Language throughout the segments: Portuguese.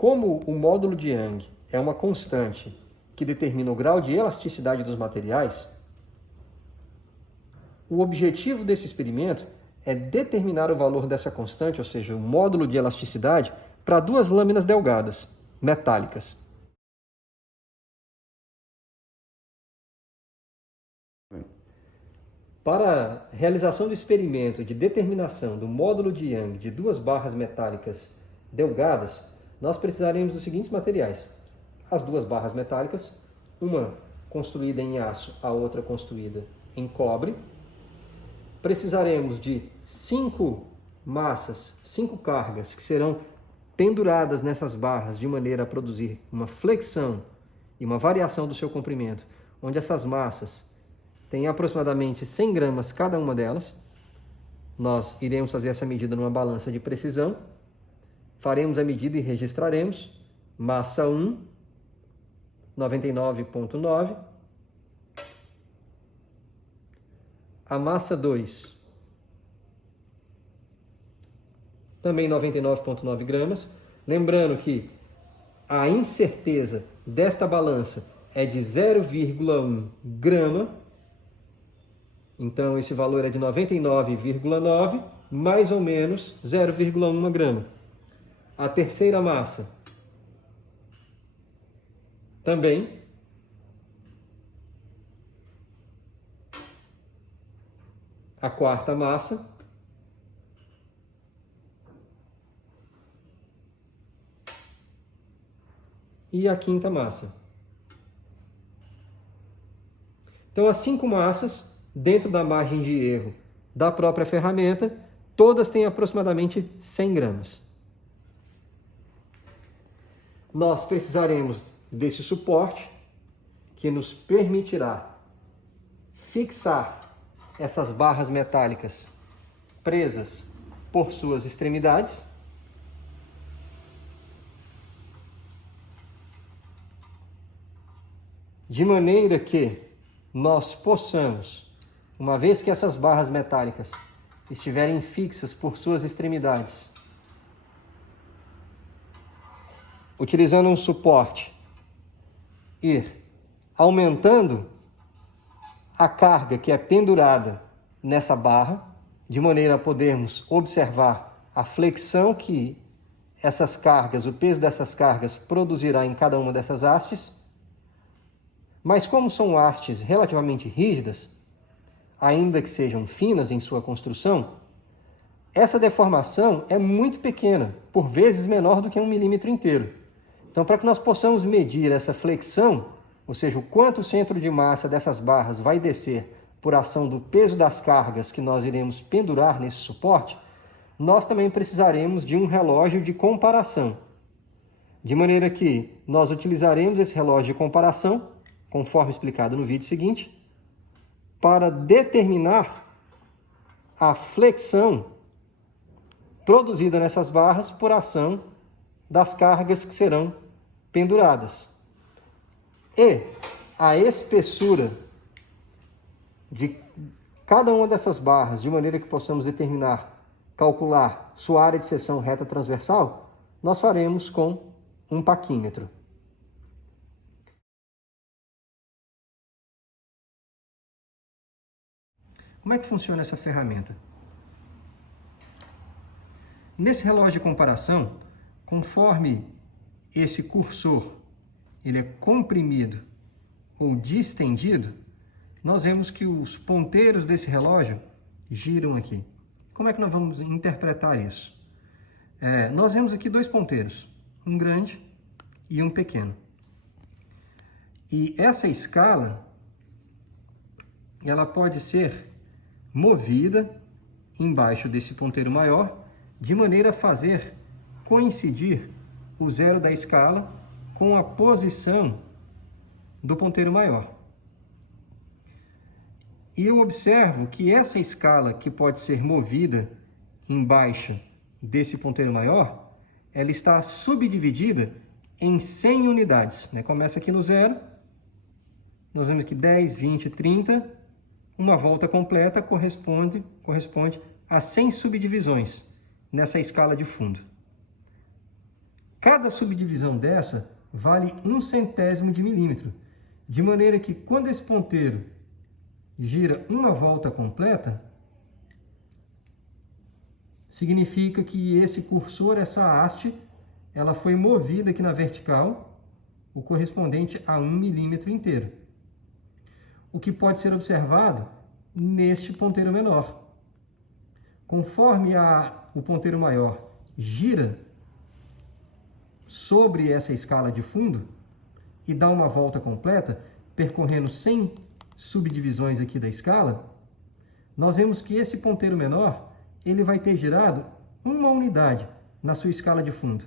como o módulo de Young é uma constante que determina o grau de elasticidade dos materiais, o objetivo desse experimento é determinar o valor dessa constante, ou seja, o módulo de elasticidade, para duas lâminas delgadas, metálicas. Para a realização do experimento de determinação do módulo de Young de duas barras metálicas delgadas, nós precisaremos dos seguintes materiais. As duas barras metálicas, uma construída em aço, a outra construída em cobre. Precisaremos de 5 massas, 5 cargas que serão penduradas nessas barras de maneira a produzir uma flexão e uma variação do seu comprimento, onde essas massas têm aproximadamente 100 gramas cada uma delas. Nós iremos fazer essa medida numa balança de precisão, faremos a medida e registraremos. Massa 1, 99,9. A massa 2, também 99,9 gramas. Lembrando que a incerteza desta balança é de 0,1 grama. Então, esse valor é de 99,9, mais ou menos 0,1 grama. A terceira massa, também. A quarta massa. E a quinta massa. Então, as 5 massas, dentro da margem de erro da própria ferramenta, todas têm aproximadamente 100 gramas. Nós precisaremos desse suporte que nos permitirá fixar essas barras metálicas presas por suas extremidades. De maneira que nós possamos, uma vez que essas barras metálicas estiverem fixas por suas extremidades, utilizando um suporte, ir aumentando a carga que é pendurada nessa barra, de maneira a podermos observar a flexão que essas cargas, o peso dessas cargas produzirá em cada uma dessas hastes. Mas como são hastes relativamente rígidas, ainda que sejam finas em sua construção, essa deformação é muito pequena, por vezes menor do que 1 milímetro inteiro. Então, para que nós possamos medir essa flexão, ou seja, o quanto o centro de massa dessas barras vai descer por ação do peso das cargas que nós iremos pendurar nesse suporte, nós também precisaremos de um relógio de comparação. De maneira que nós utilizaremos esse relógio de comparação, conforme explicado no vídeo seguinte, para determinar a flexão produzida nessas barras por ação das cargas que serão penduradas. E a espessura de cada uma dessas barras, de maneira que possamos calcular sua área de seção reta transversal, nós faremos com um paquímetro. Como é que funciona essa ferramenta? Nesse relógio de comparação, conforme esse cursor ele é comprimido ou distendido, nós vemos que os ponteiros desse relógio giram aqui. Como é que nós vamos interpretar isso? Nós vemos aqui 2 ponteiros, um grande e um pequeno. E essa escala, ela pode ser movida embaixo desse ponteiro maior, de maneira a fazer coincidir o zero da escala com a posição do ponteiro maior. E eu observo que essa escala que pode ser movida embaixo desse ponteiro maior, ela está subdividida em 100 unidades. Começa aqui no zero, nós vemos aqui 10, 20, 30, uma volta completa corresponde a 100 subdivisões nessa escala de fundo. Cada subdivisão dessa vale 1/100º de milímetro, de maneira que quando esse ponteiro gira uma volta completa, significa que esse cursor, essa haste, ela foi movida aqui na vertical, o correspondente a 1 milímetro inteiro. O que pode ser observado neste ponteiro menor. Conforme o ponteiro maior gira sobre essa escala de fundo e dá uma volta completa, percorrendo 100 subdivisões aqui da escala, nós vemos que esse ponteiro menor ele vai ter girado uma unidade na sua escala de fundo,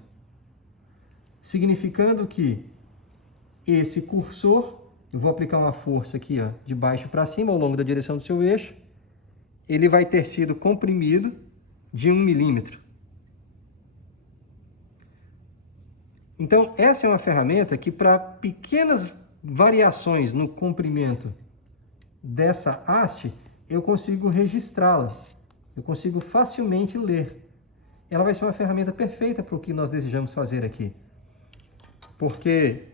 significando que esse cursor, eu vou aplicar uma força aqui, ó, de baixo para cima ao longo da direção do seu eixo, ele vai ter sido comprimido de 1 milímetro. Então, essa é uma ferramenta que, para pequenas variações no comprimento dessa haste, eu consigo registrá-la, eu consigo facilmente ler. Ela vai ser uma ferramenta perfeita para o que nós desejamos fazer aqui, porque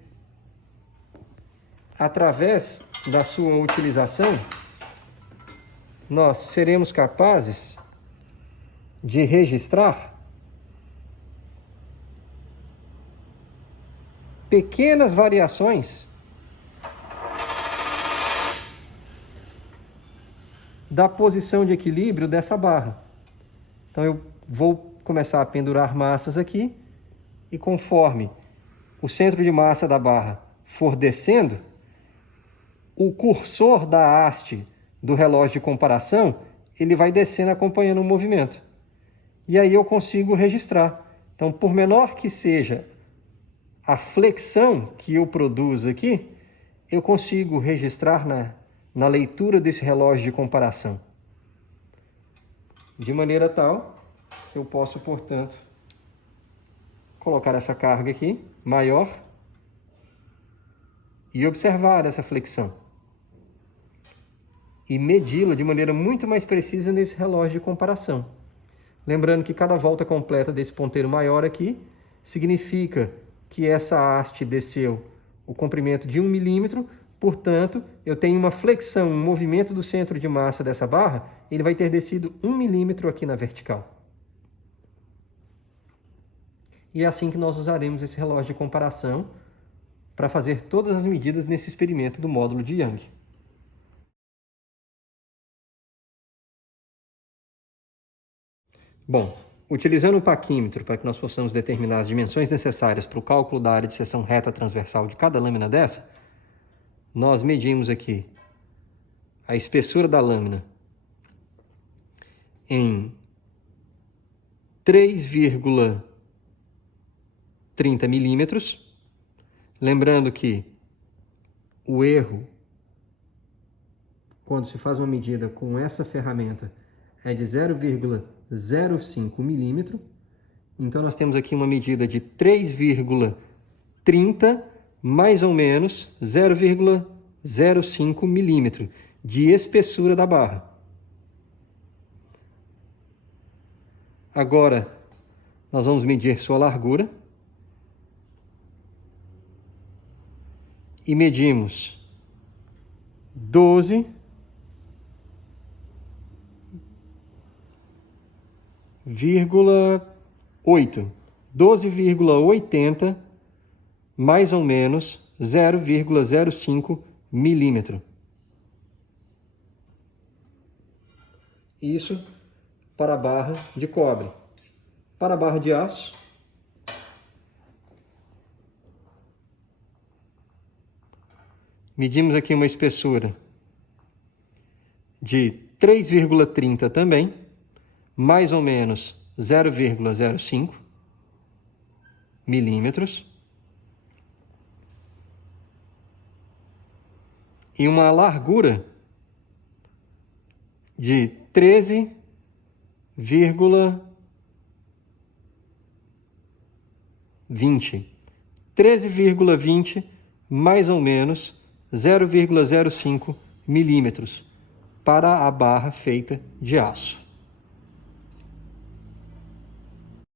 através da sua utilização, nós seremos capazes de registrar pequenas variações da posição de equilíbrio dessa barra. Então eu vou começar a pendurar massas aqui e conforme o centro de massa da barra for descendo, o cursor da haste do relógio de comparação, ele vai descendo acompanhando o movimento. E aí eu consigo registrar. Então, por menor que seja a flexão que eu produzo aqui, eu consigo registrar na leitura desse relógio de comparação. De maneira tal que eu posso, portanto, colocar essa carga aqui, maior, e observar essa flexão. E medi-la de maneira muito mais precisa nesse relógio de comparação. Lembrando que cada volta completa desse ponteiro maior aqui significa que essa haste desceu o comprimento de 1 milímetro, portanto, eu tenho uma flexão, um movimento do centro de massa dessa barra, ele vai ter descido 1 milímetro aqui na vertical. E é assim que nós usaremos esse relógio de comparação para fazer todas as medidas nesse experimento do módulo de Young. Bom, utilizando o paquímetro para que nós possamos determinar as dimensões necessárias para o cálculo da área de seção reta transversal de cada lâmina dessa, nós medimos aqui a espessura da lâmina em 3,30 milímetros. Lembrando que o erro, quando se faz uma medida com essa ferramenta, é de 0,05 milímetro. Então, nós temos aqui uma medida de 3,30 mais ou menos 0,05 milímetro de espessura da barra. Agora, nós vamos medir sua largura. E medimos 12,80 mais ou menos 0,05 milímetro. Isso para a barra de cobre. Para a barra de aço, medimos aqui uma espessura de 3,30 também, mais ou menos 0,05 milímetros. E uma largura de 13,20 mais ou menos 0,05 milímetros para a barra feita de aço.